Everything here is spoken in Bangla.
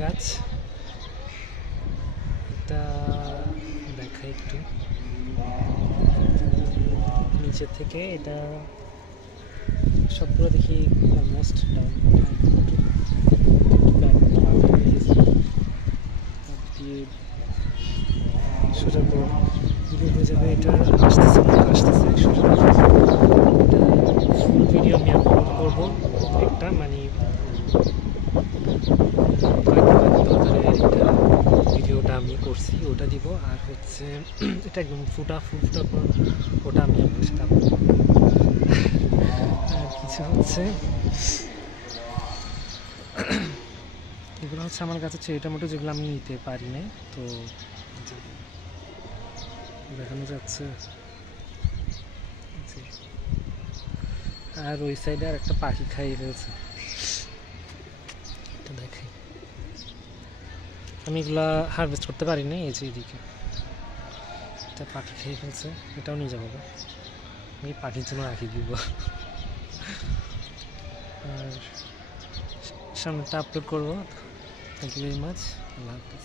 গাছ, এটা দেখাই একটু নিচে থেকে। এটা সবগুলো দেখি অলমোস্ট ডাউন দিয়ে সোজা ভিডিও হয়ে যাবে। এটা আসতেছে সোজা। এটা ফুল ভিডিও আমি আপলোড করবো একটা, মানে ভিডিওটা আমি করছি ওটা দিব। আর হচ্ছে এটা একদম ফুটা পর ওটা আমি আপনার সাথে আপলোড করবো। আর কিছু হচ্ছে এগুলো হচ্ছে আমার কাছে চেরি টমেটো, যেগুলো আমি নিতে পারি না, তো দেখানো যাচ্ছে। আর ওই সাইডে আর একটা পাখি খাইয়ে ফেলছে, এটা দেখাই। আমি এগুলা হারভেস্ট করতে পারি না, এই যে এদিকে এটা পাখি খেয়ে ফেলছে, এটাও নিয়ে যাবো। আমি পাখির জন্য রাখি দিব। আর সামনেটা আপলোড করবো। Thank you very much. আল্লাহ হাফিজ।